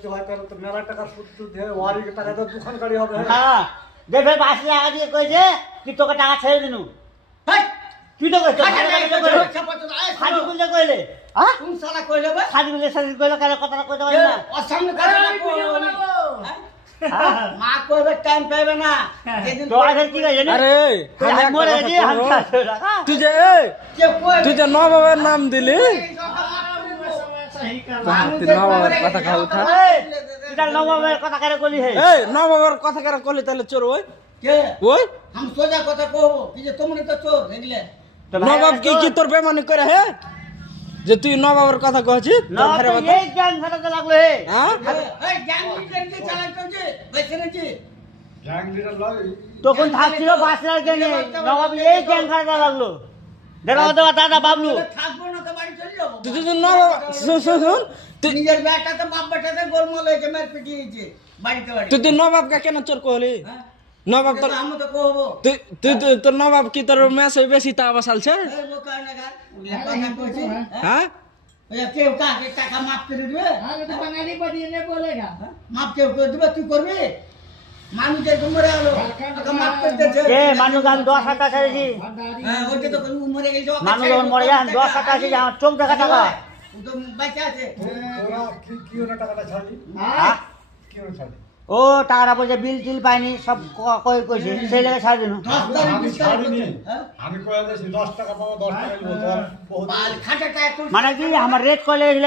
যদি হয় তাহলে তো মেলা টাকা সুদ টুদ দিয়ে ওয়ারি টাকা তো দুখান গাড়ি হবে। হ্যাঁ যে ভাই 80 টাকা দিয়ে কইছে কি তোকে টাকা ছেড়ে দিনু হেই তুই তো কইছ খালি কইলে কইলে হ্যাঁ কোন শালা কইলে বে সাজি কইলে কারে কথাটা কইতে পারি না অসামনে কথা না মা কইবে টাইম পাইবে না যেদিন তো আগে কি কইছে নি আরে আমি মরে গেছি আমি তুই যে কে কইবে তুই যে নবাবের নাম দিলি তুই নবাবের কথা কা উঠা তুই নবাবের কথা কারে কইলি হে এই নবাবের কথা কারা কলি তাহলে চোর ওই কে ওই हम सोजा কথা কইব কি যে তোমরা তো চোর দেখলে নবাব কি কি তোর বেমানি করে হে যে তুই নবাবের কথা কইছিস না তোর ঘরে তো এই জ্ঞান ফাটাতে লাগলো হে হ্যাঁ এই গ্যাং লিডার কে চালান করছে বেঁচে নাকি গ্যাং লিডার লয় তখন থাকছিল বাসনার জ্ঞানে নবাব এই জ্ঞান ফাটাতে লাগলো দেখো তো দাদা বাবলু থাকবো না তো বাড়ি চলে যাবো তুই যে নবাব শুন তুই নিজের বেটাতে বাপ বেটাতে গোলমাল হয়েছে মেরে পিটিয়েছে বাড়িতে বাড়ি তুই নবাবকে কেন চোর কইলি হ্যাঁ নবাব তোর আমি তো কহবো তুই তুই তোর নবাব কি তোর মেস বেশি তা বসালছে এই বোকা নাগার কথা কইছি হ্যাঁ ওই কেউ কাকে টাকা মাফ করে দিবে আমি তো বাঙালি বাড়ি এনে বলেগা মাফ কেউ করে দিবে তুই করবি মানুষের মরে গেল টাকা মাফ করে দিয়েছে কে মানুষ আমি 10 টাকা ছেড়েছি হ্যাঁ ওইটা তো মরে গেছে মানুষ যখন মরে যায় 10 টাকা আছে আমার চোখ দেখা টাকা ও তো বেঁচে আছে তোরা কি ওনা টাকাটা ছাড়লি? হ্যাঁ কি ওনা ছাড়লি? ও টাকা পয়সা বিল টিল পাইনি সব কইছে সেই লেগে ছাড় দিন 10 তারিখ আমি 20 তারিখ ছাড়িনি। হ্যাঁ আমি কয়ে দিয়েছি 10 টাকা পাবো 10 টাকা নিবো তোর বহুত বাল খাটা টাকা মানে কি আমার রেট কইলে